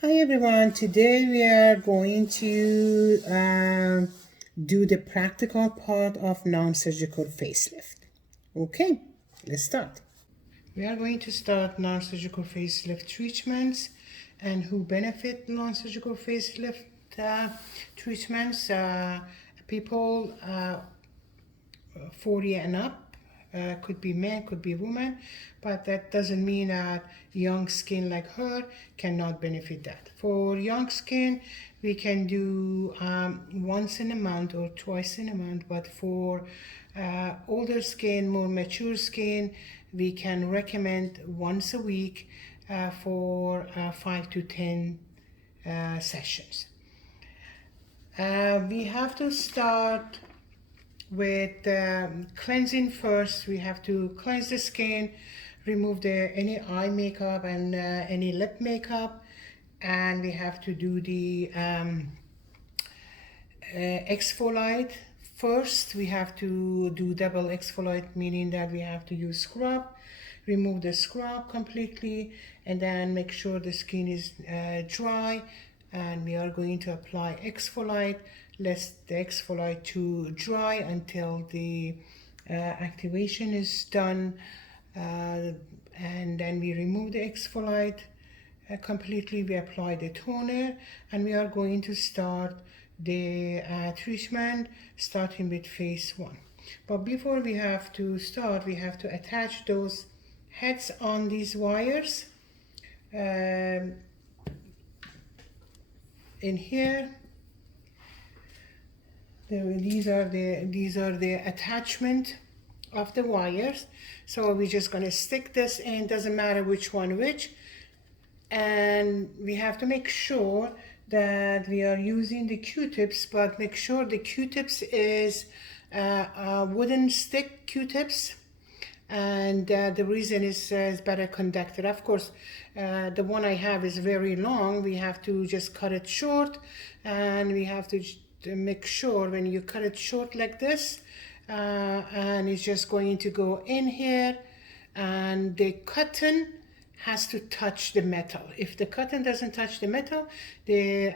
Hi everyone, today we are going to do the practical part of non-surgical facelift. Okay, let's start. We are going to start non-surgical facelift treatments and who benefit non-surgical facelift treatments. People 40 and up, could be men, could be women, but that doesn't mean that young skin like her cannot benefit that. For young skin, we can do once in a month or twice in a month, but for older skin, more mature skin, we can recommend once a week for 5 to 10 sessions. We have to start with cleansing first. We have to cleanse the skin, remove any eye makeup and any lip makeup, and we have to do the exfoliate first. We have to do double exfoliate, meaning that we have to use scrub, remove the scrub completely, and then make sure the skin is dry, and we are going to apply exfoliate. Let the exfoliate to dry until the activation is done, and then we remove the exfoliate completely. We apply the toner, and we are going to start the treatment starting with phase 1. But before we have to start, we have to attach those heads on these wires in here. These are the attachment of the wires. So we're just going to stick this in, doesn't matter which one which, and we have to make sure that we are using the Q-tips, but make sure the Q-tips is wooden stick Q-tips, and the reason is better conductor. Of course, the one I have is very long. We have to just cut it short, and we have to make sure when you cut it short like this, and it's just going to go in here, and the cotton has to touch the metal. If the cotton doesn't touch the metal, the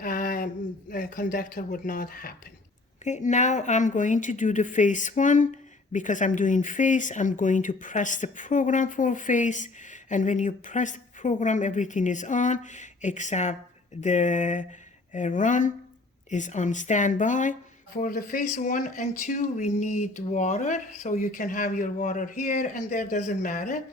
conductor would not happen. Okay, now I'm going to do the phase 1. Because I'm doing phase, I'm going to press the program for phase, and when you press the program, everything is on except the run is on standby. For the phase 1 and 2, we need water, so you can have your water here and there, doesn't matter.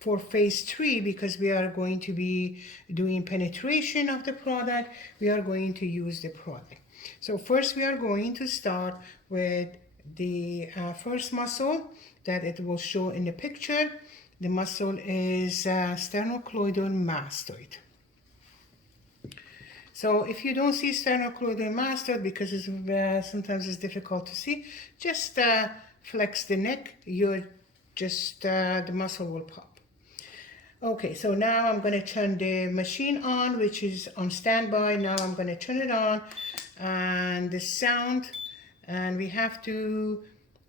For phase 3, because we are going to be doing penetration of the product, we are going to use the product. So first we are going to start with the first muscle that it will show in the picture. The muscle is sternocleidomastoid mastoid. So if you don't see sternocleidomastoid mastoid, because it's, sometimes it's difficult to see, just flex the neck. The muscle will pop. Okay, so now I'm going to turn the machine on, which is on standby. Now I'm going to turn it on, and the sound, and we have to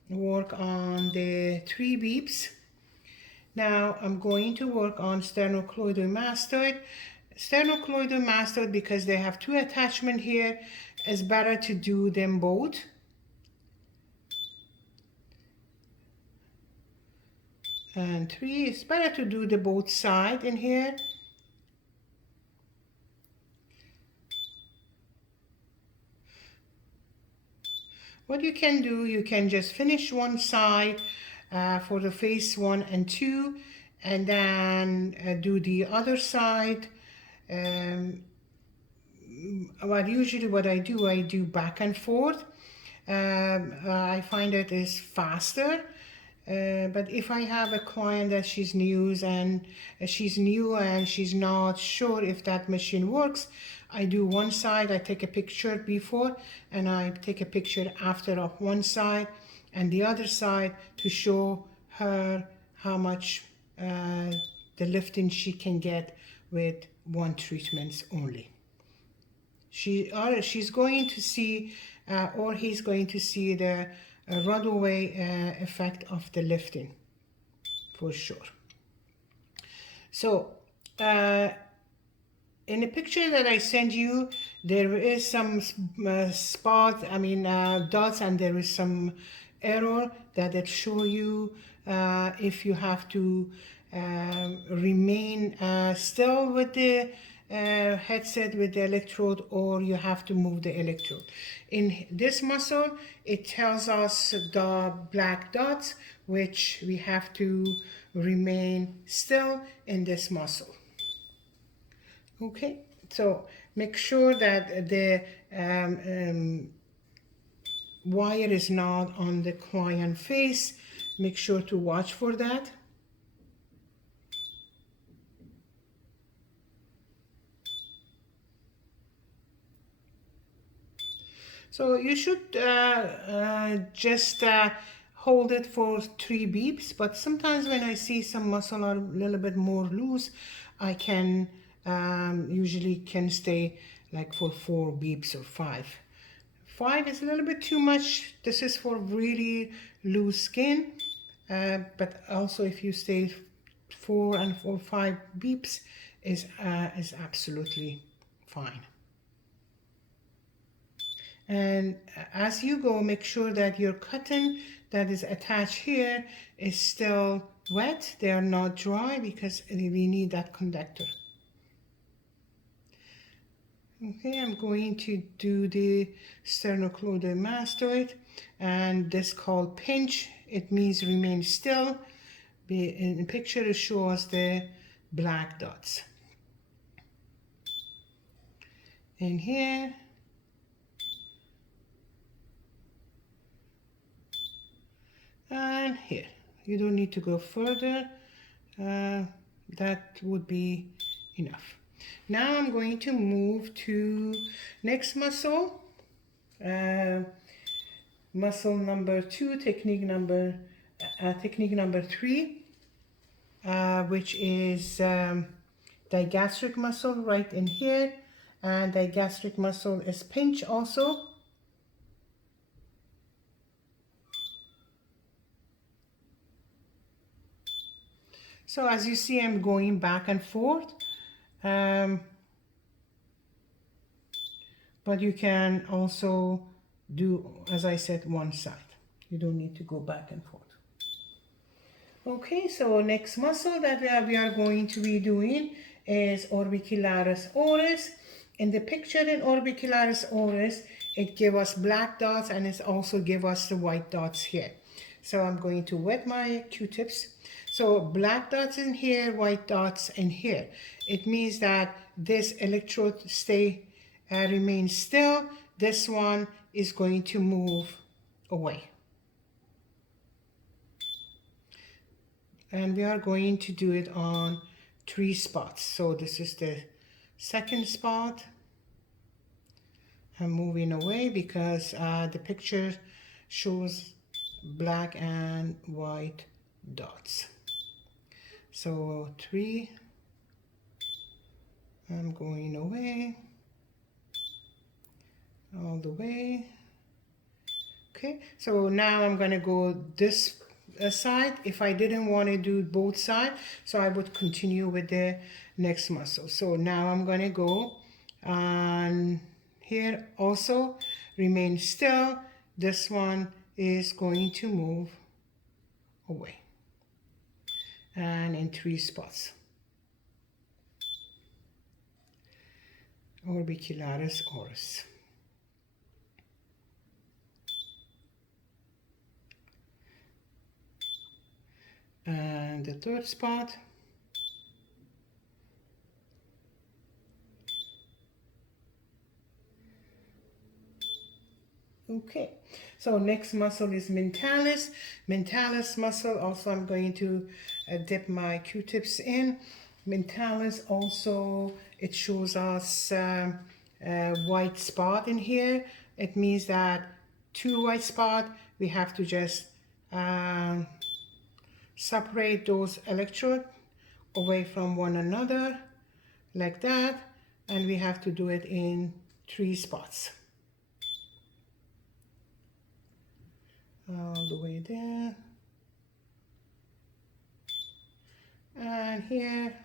work on the 3 beeps. Now I'm going to work on sternocleidomastoid. Sternocleidomastoid, because they have 2 attachments here, it's better to do them both. And 3, it's better to do the both side in here. What you can do, you can just finish one side for the phase 1 and 2, and then do the other side. Usually what I do back and forth. I find it is faster. But if I have a client that she's new and she's not sure if that machine works, I do one side, I take a picture before, and I take a picture after of one side and the other side to show her how much the lifting she can get with one treatment only. She's going to see, or he's going to see the runaway effect of the lifting, for sure. So in the picture that I sent you, there is some spots, dots, and there is some error that it show you if you have to remain still with the headset with the electrode, or you have to move the electrode. In this muscle, it tells us the black dots, which we have to remain still in this muscle. Okay, so make sure that the wire is not on the client face. Make sure to watch for that. So you should just hold it for 3 beeps, but sometimes when I see some muscle are a little bit more loose, I can usually can stay like for 4 beeps or 5. 5 is a little bit too much. This is for really loose skin, but also if you stay 4 or 5 beeps is absolutely fine. And as you go, make sure that your cotton that is attached here is still wet. They are not dry because we need that conductor. Okay, I'm going to do the sternocleidomastoid, and this called pinch. It means remain still. In the picture, it shows the black dots. In here, and here. You don't need to go further. That would be enough. Now I'm going to move to next muscle, muscle number 2, technique number 3, which is digastric muscle right in here, and digastric muscle is pinch also. So as you see, I'm going back and forth, but you can also do, as I said, one side. You don't need to go back and forth. Okay, so next muscle that we are going to be doing is orbicularis oris. In the picture in orbicularis oris, it gives us black dots, and it also gives us the white dots here. So I'm going to wet my Q-tips. So black dots in here, white dots in here. It means that this electrode remains still. This one is going to move away. And we are going to do it on 3 spots. So this is the second spot. I'm moving away because the picture shows black and white dots. So 3, I'm going away, all the way. Okay, so now I'm gonna go this side. If I didn't want to do both sides, so I would continue with the next muscle. So now I'm gonna go on here also, remain still. This one is going to move away, and in 3 spots. Orbicularis oris. And the third spot. Okay, so next muscle is mentalis. Mentalis muscle, also I'm going to dip my Q-tips in. Mentalis also, it shows us a white spot in here. It means that 2 white spots, we have to just separate those electrodes away from one another like that, and we have to do it in 3 spots. All the way there, and here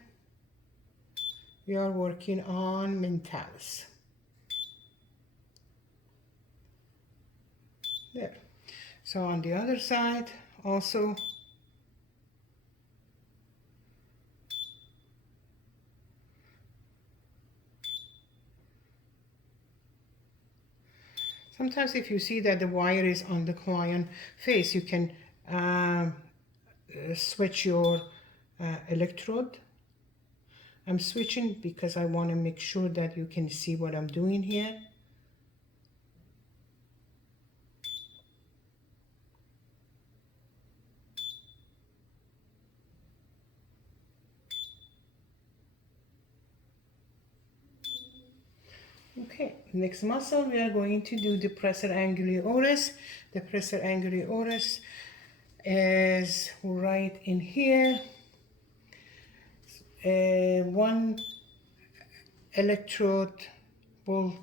we are working on Mentalis. There. So on the other side also, sometimes if you see that the wire is on the client face, you can switch your electrode. I'm switching because I want to make sure that you can see what I'm doing here. Okay, next muscle we are going to do the pressor anguli oris. The pressor anguli oris is right in here. One electrode will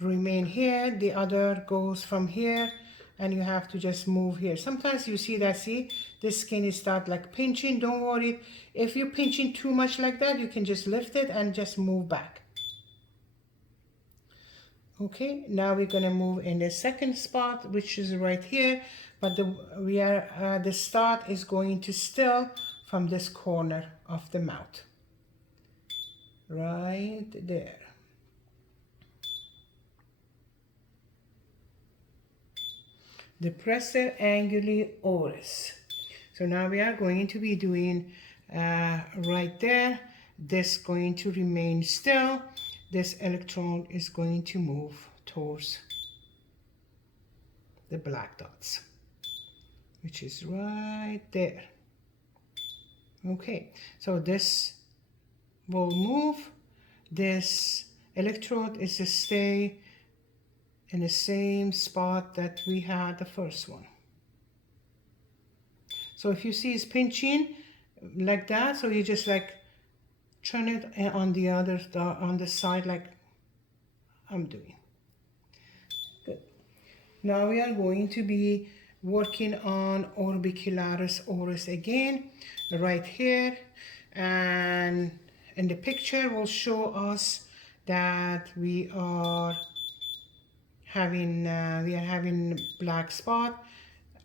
remain here, the other goes from here, and you have to just move here. Sometimes you see that, see, this skin is start like pinching. Don't worry, if you're pinching too much like that, you can just lift it and just move back. Okay, now we're gonna move in the second spot, which is right here, but the start is going to still from this corner of the mouth, right there. The pressor anguli oris. So now we are going to be doing right there. This going to remain still. This electrode is going to move towards the black dots, which is right there. Okay, so this will move. This electrode is to stay in the same spot that we had the first one. So if you see it's pinching like that, so you just like turn it on the other, on the side like I'm doing. Good. Now we are going to be working on orbicularis oris again, right here, and in the picture will show us that we are having black spot.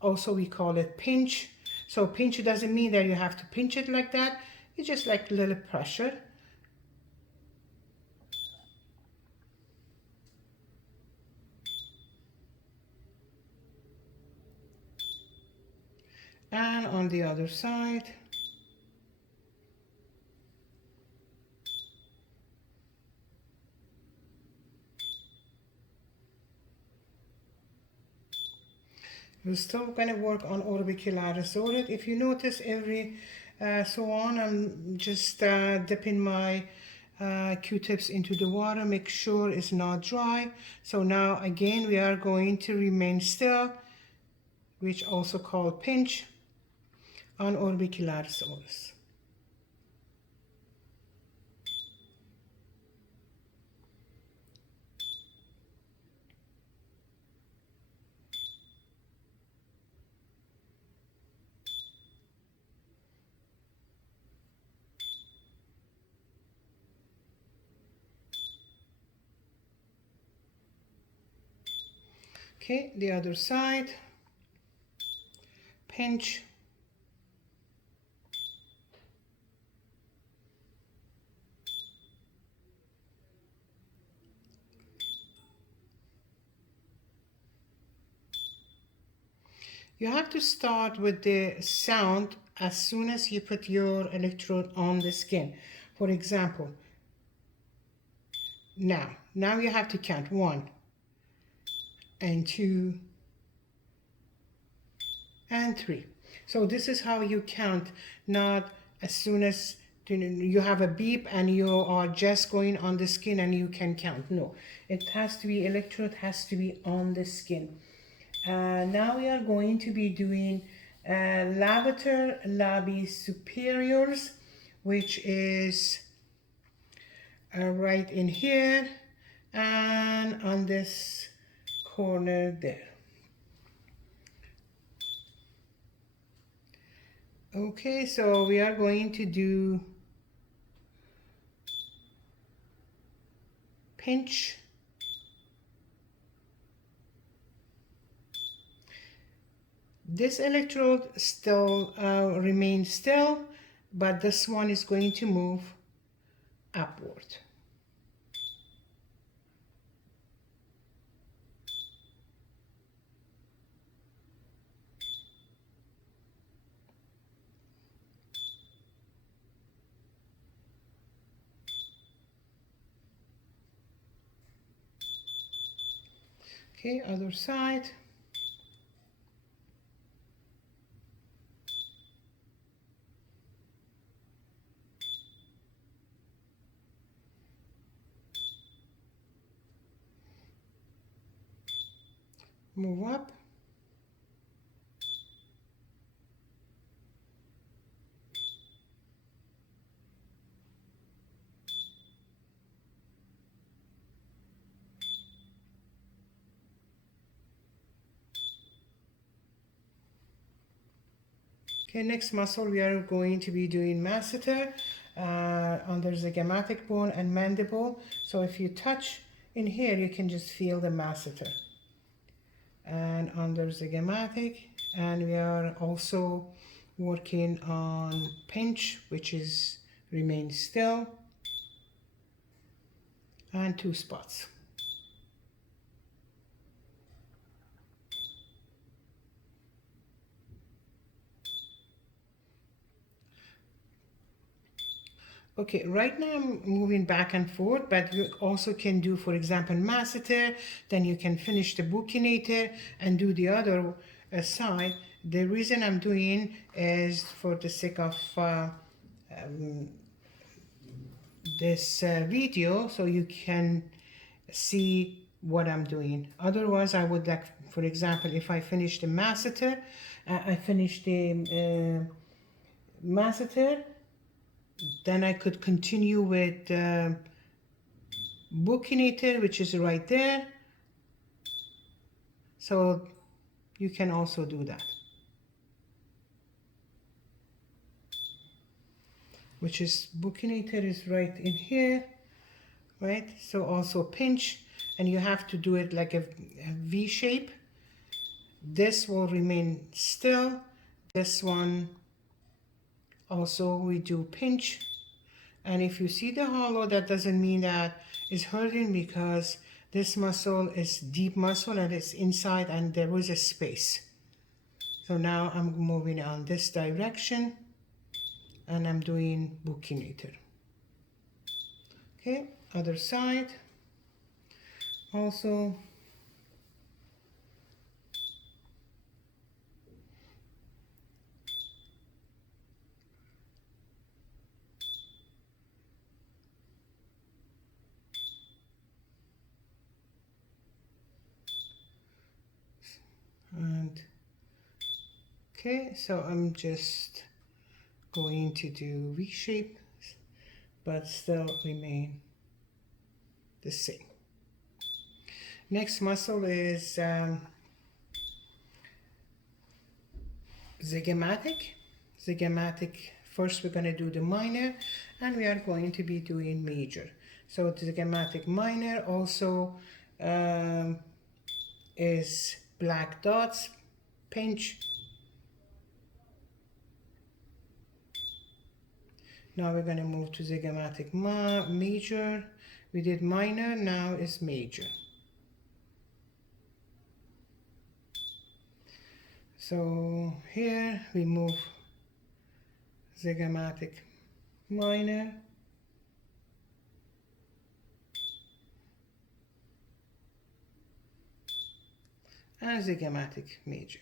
Also we call it pinch. So pinch doesn't mean that you have to pinch it like that. It's just like a little pressure. And on the other side. We're still going to work on orbicularis oris. If you notice every so on, I'm just dipping my Q-tips into the water, make sure it's not dry. So now again we are going to remain still, which also called pinch, on orbicularis oris. Okay, the other side, pinch. You have to start with the sound as soon as you put your electrode on the skin. For example, now you have to count 1 and 2 and 3. So this is how you count, not as soon as you have a beep and you are just going on the skin and you can count. No, it has to be, electrode has to be on the skin. Now we are going to be doing lavator labii superiors, which is right in here and on this corner there. Okay, so we are going to do pinch. This electrode still remains still, but this one is going to move upward. Okay, other side. Move up. Okay, next muscle we are going to be doing masseter under zygomatic bone and mandible. So if you touch in here, you can just feel the masseter. And under zygomatic, and we are also working on pinch, which is remain still, and 2 spots. Okay, right now I'm moving back and forth, but you also can do, for example, masseter, then you can finish the buccinator and do the other side. The reason I'm doing is for the sake of this video, so you can see what I'm doing. Otherwise, I would like, for example, if I finish the masseter, I finish the masseter, then I could continue with buccinator, which is right there. So you can also do that, which is buccinator is right in here, right? So also pinch, and you have to do it like a V shape. This will remain still. This one also we do pinch. And if you see the hollow, that doesn't mean that it's hurting, because this muscle is deep muscle and it's inside and there was a space. So now I'm moving on this direction and I'm doing buccinator. Okay, other side also. And okay, so I'm just going to do V shape, but still remain the same. Next muscle is zygomatic. Zygomatic, first we're going to do the minor, and we are going to be doing major. So the zygomatic minor also is black dots, pinch. Now we're going to move to zygomatic major. We did minor, now is major. So here we move zygomatic minor. And zygomatic major.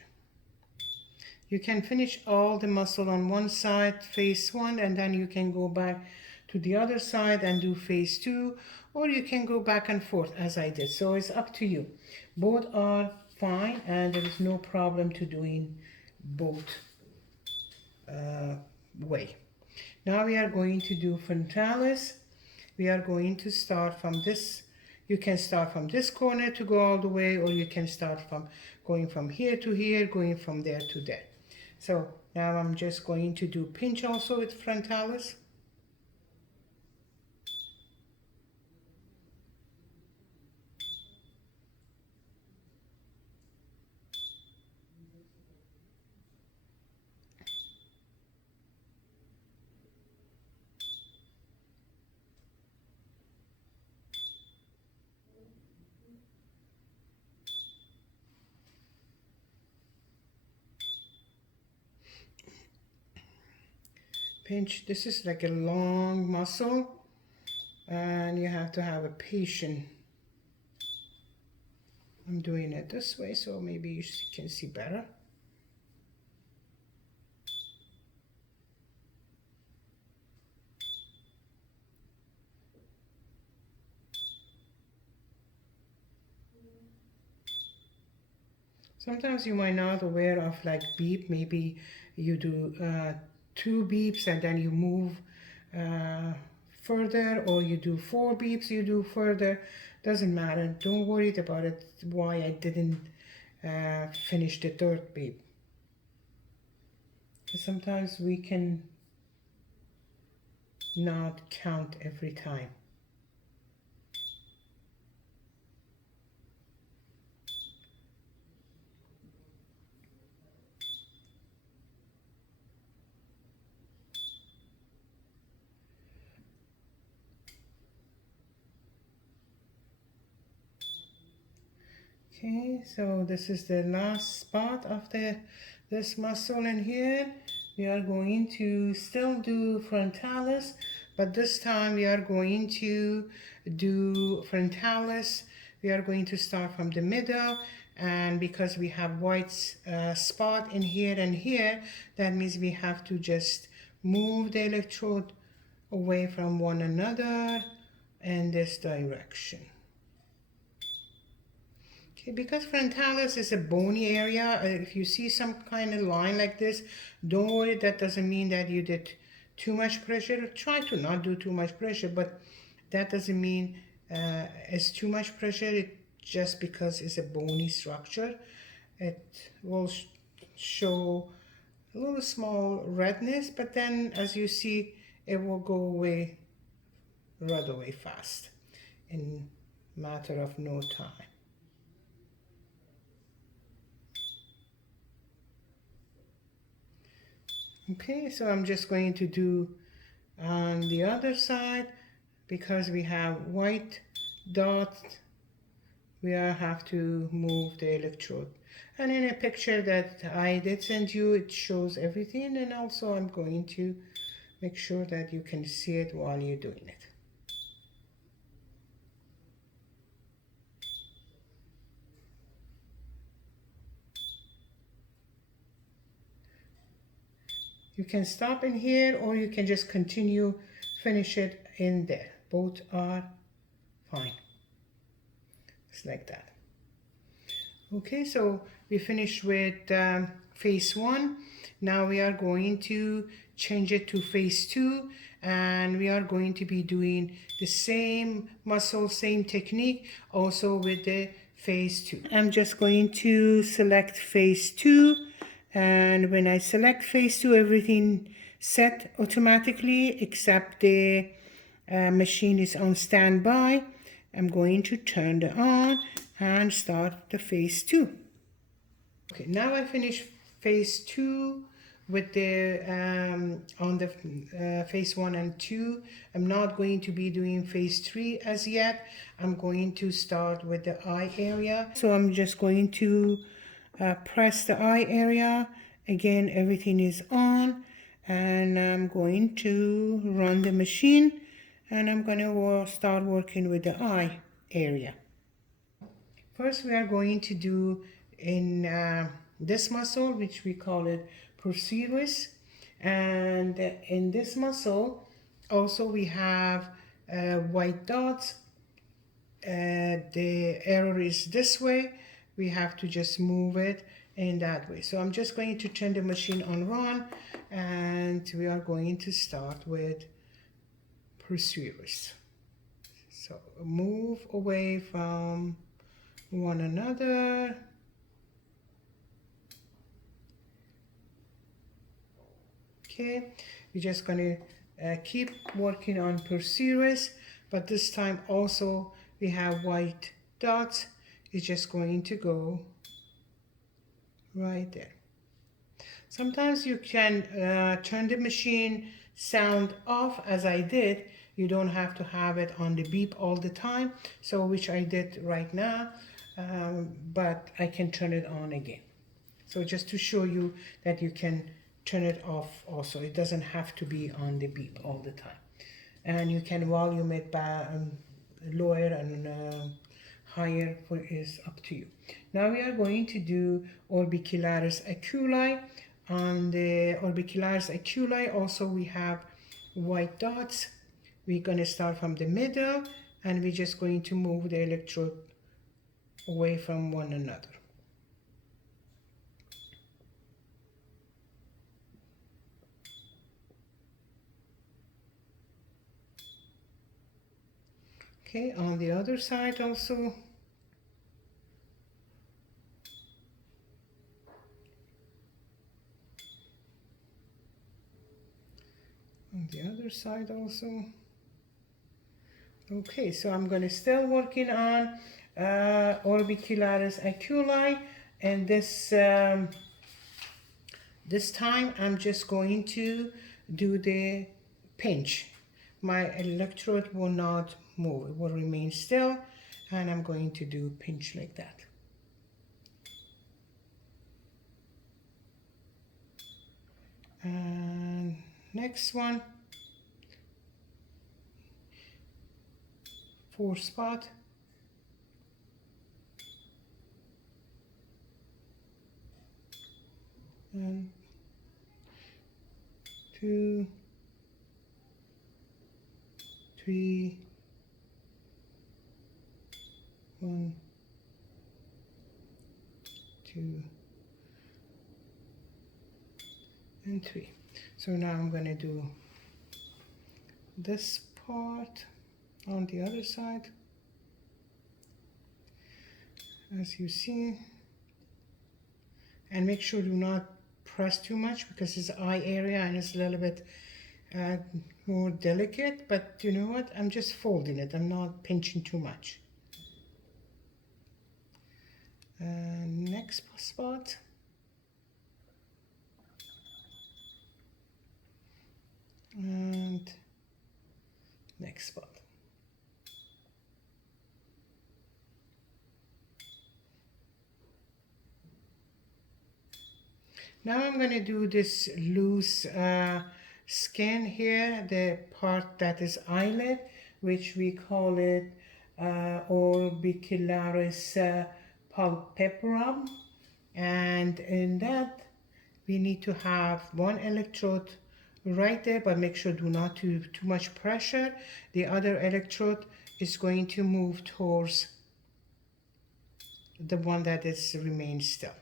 You can finish all the muscle on one side, phase 1, and then you can go back to the other side and do phase 2, or you can go back and forth as I did. So it's up to you. Both are fine, and there is no problem to doing both way. Now we are going to do frontalis. We are going to start from this. You can start from this corner to go all the way, or you can start from going from here to here, going from there to there. So now I'm just going to do pinch also with frontalis. pinch. This is like a long muscle, and you have to have a patience. I'm doing it this way so maybe you can see better. Sometimes you might not aware of like beep. Maybe you do 2 beeps and then you move further, or you do 4 beeps, you do further. Doesn't matter. Don't worry about it. Why I didn't finish the 3rd beep. Because sometimes we can not count every time. Okay, so this is the last spot of this muscle in here. We are going to still do frontalis, but this time we are going to do frontalis. We are going to start from the middle, and because we have white spot in here and here, that means we have to just move the electrode away from one another in this direction. Because frontalis is a bony area, if you see some kind of line like this, don't worry, that doesn't mean that you did too much pressure. Try to not do too much pressure, but that doesn't mean it's too much pressure. It just because it's a bony structure, it will show a little small redness, but then as you see, it will go away right away fast in matter of no time. Okay, so I'm just going to do on the other side, because we have white dots, we have to move the electrode. And in a picture that I did send you, it shows everything, and also I'm going to make sure that you can see it while you're doing it. You can stop in here, or you can just continue, finish it in there. Both are fine. It's like that. Okay, so we finished with phase 1. Now we are going to change it to phase 2, and we are going to be doing the same muscle, same technique, also with the phase 2. I'm just going to select phase 2. And when I select phase 2, everything set automatically except the machine is on standby. I'm going to turn it on and start the phase 2. Okay, now I finish phase 2 with the on the phase 1 and 2. I'm not going to be doing phase 3 as yet. I'm going to start with the eye area. So I'm just going to press the eye area. Again, everything is on, and I'm going to run the machine, and I'm going to start working with the eye area. First, we are going to do in this muscle, which we call it procerus, and in this muscle also we have white dots. The arrow is this way. We have to just move it in that way. So I'm just going to turn the machine on run, and we are going to start with procerus. So move away from one another. Okay, we're just going to keep working on procerus, but this time also we have white dots. It's just going to go right there. Sometimes you can turn the machine sound off, as I did. You don't have to have it on the beep all the time, so which I did right now, but I can turn it on again. So just to show you that you can turn it off also. It doesn't have to be on the beep all the time. And you can volume it by lower and higher, is up to you. Now we are going to do orbicularis oculi. On the orbicularis oculi also we have white dots. We're going to start from the middle and we're just going to move the electrode away from one another. Okay, on the other side also. On the other side also. Okay, so I'm going to still working on orbicularis oculi, and this time I'm just going to do the pinch. My electrode will not move, it will remain still, and I'm going to do pinch like that. And next one, 4 spot. And 2, 3, 1, 2, and 3. So now I'm going to do this part on the other side. As you see, and make sure do not press too much because it's eye area and it's a little bit more delicate, but you know what, I'm just folding it, I'm not pinching too much. Next spot. And next spot. Now I'm going to do this loose skin here, the part that is eyelid, which we call it orbicularis palpebrum. And in that, we need to have one electrode right there, but make sure do not do too much pressure. The other electrode is going to move towards the one that is remain still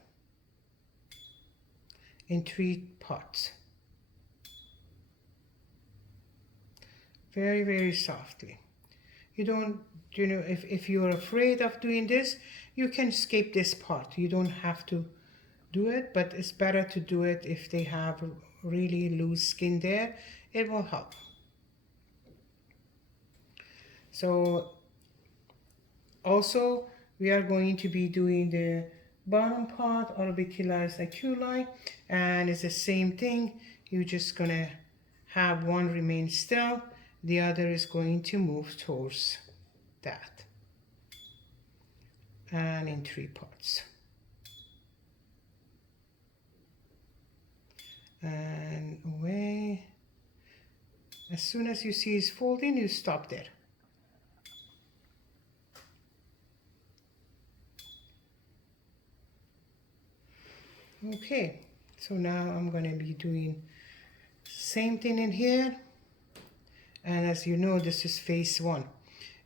in 3 parts. Very, very softly. You don't, you know, if you're afraid of doing this, you can skip this part. You don't have to do it, but it's better to do it if they have really loose skin there. It will help. So also we are going to be doing the bottom part, orbicularis oculi, and it's the same thing. You're just gonna have one remain still, the other is going to move towards that, and in 3 parts. And away. As soon as you see it's folding, you stop there. Okay, so now I'm going to be doing same thing in here, and as you know, this is phase 1.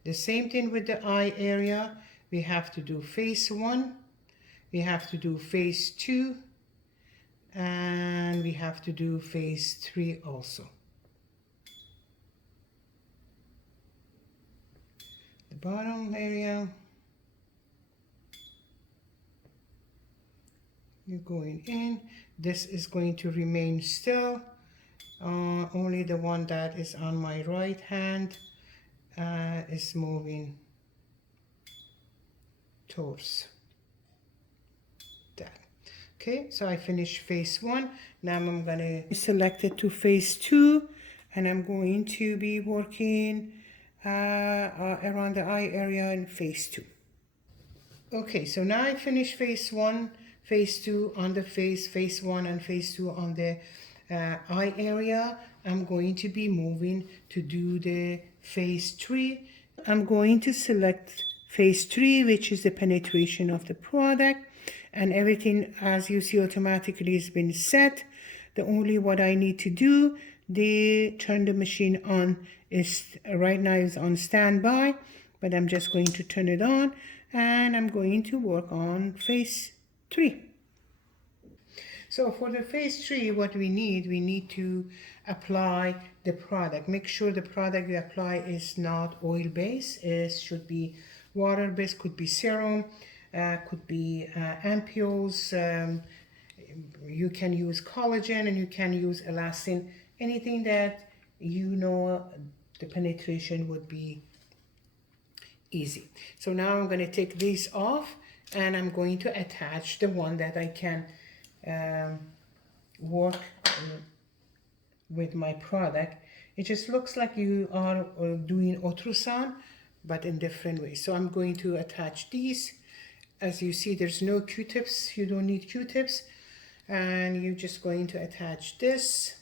The same thing with the eye area. We have to do phase 1, we have to do phase 2, and we have to do phase 3 also. The bottom area, you're going in. This is going to remain still. Only the one that is on my right hand is moving towards that. Okay, so I finished phase 1. Now I'm going to select it to phase 2, and I'm going to be working around the eye area in phase 2. Okay, so now I finished phase 1, phase 2 on the phase 1 and phase 2 on the eye area, I'm going to be moving to do the phase 3. I'm going to select phase 3, which is the penetration of the product, and everything, as you see, automatically has been set. The only what I need to do, turn the machine on, is right now is on standby, but I'm just going to turn it on, and I'm going to work on phase 3. So for the phase 3, what we need to apply the product. Make sure the product you apply is not oil-based. It should be water-based, could be serum, could be ampules. You can use collagen and you can use elastin. Anything that you know the penetration would be easy. So now I'm going to take these off and I'm going to attach the one that I can work with my product. It just looks like you are doing ultrasound, but in different ways. So I'm going to attach these. As you see, there's no Q-tips. You don't need Q-tips. And you're just going to attach this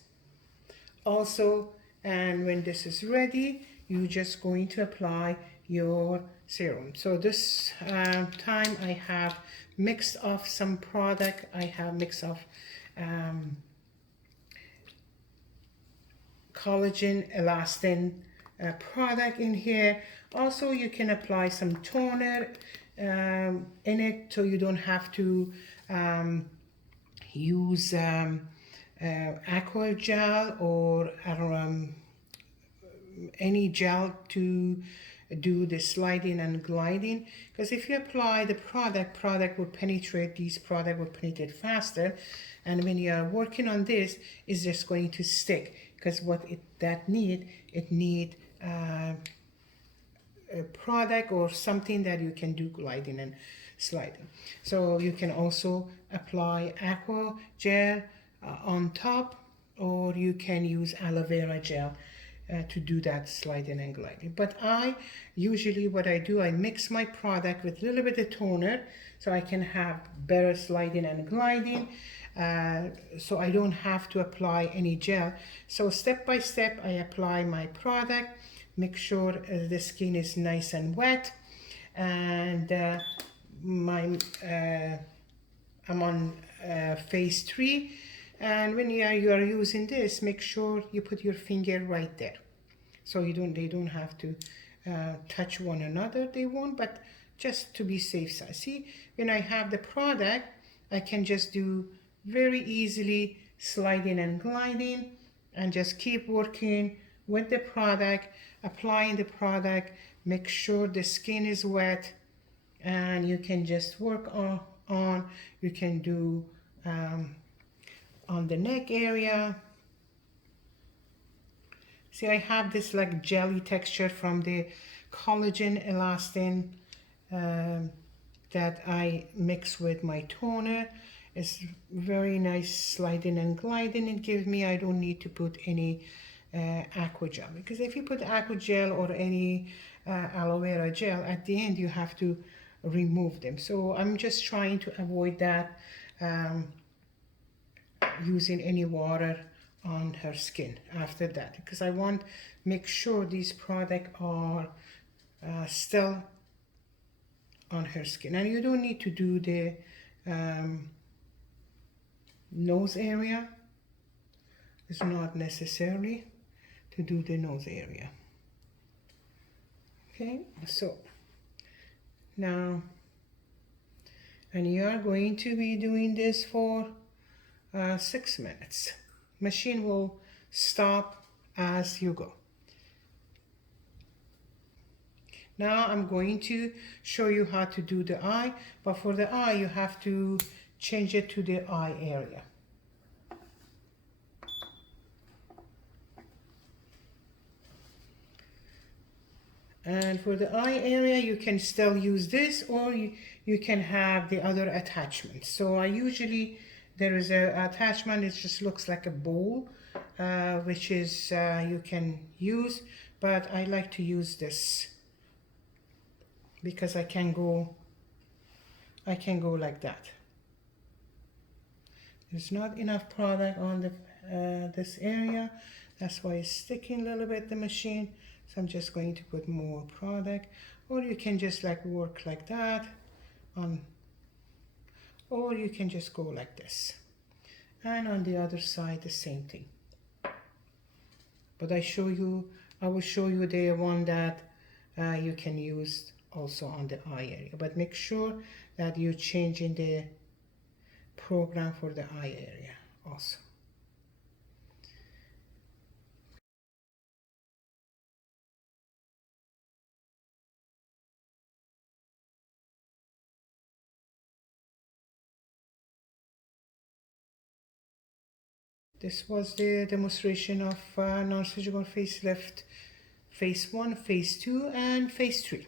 also. And when this is ready, you're just going to apply your serum. So this time I have mixed off some product. I have mixed off collagen, elastin product in here. Also, you can apply some toner in it, so you don't have to use aqua gel or any gel to do the sliding and gliding, because if you apply the product will penetrate, these product will penetrate faster, and when you are working on this, it's just going to stick, because what it need a product or something that you can do gliding and sliding. So you can also apply aqua gel on top, or you can use aloe vera gel to do that sliding and gliding. But I usually, what I do, I mix my product with a little bit of toner so I can have better sliding and gliding, so I don't have to apply any gel. So step by step I apply my product, make sure the skin is nice and wet, and I'm on phase 3. And when you are using this, make sure you put your finger right there, so they don't have to touch one another. They won't, but just to be safe side. See, when I have the product, I can just do very easily sliding and gliding, and just keep working with the product, applying the product, make sure the skin is wet, and you can just work on you can do on the neck area. See, I have this like jelly texture from the collagen elastin that I mix with my toner. It's very nice sliding and gliding it gives me. I don't need to put any aqua gel, because if you put aqua gel or any aloe vera gel, at the end you have to remove them. So I'm just trying to avoid that, using any water on her skin after that, because I want make sure these products are still on her skin. And you don't need to do the nose area. It's not necessary to do the nose area. Okay, so now, and you are going to be doing this for 6 minutes. Machine will stop as you go. Now I'm going to show you how to do the eye, but for the eye you have to change it to the eye area. And for the eye area, you can still use this, or you can have the other attachments. So I usually, there is an attachment, it just looks like a bowl, which is you can use, but I like to use this because I can go like that. There's not enough product on the this area. That's why it's sticking a little bit the machine. So I'm just going to put more product, or you can just like work like that on, or you can just go like this. And on the other side the same thing. But I will show you the one that you can use also on the eye area. But make sure that you're changing the program for the eye area also. This was the demonstration of non-surgical facelift phase 1, phase 2, and phase 3.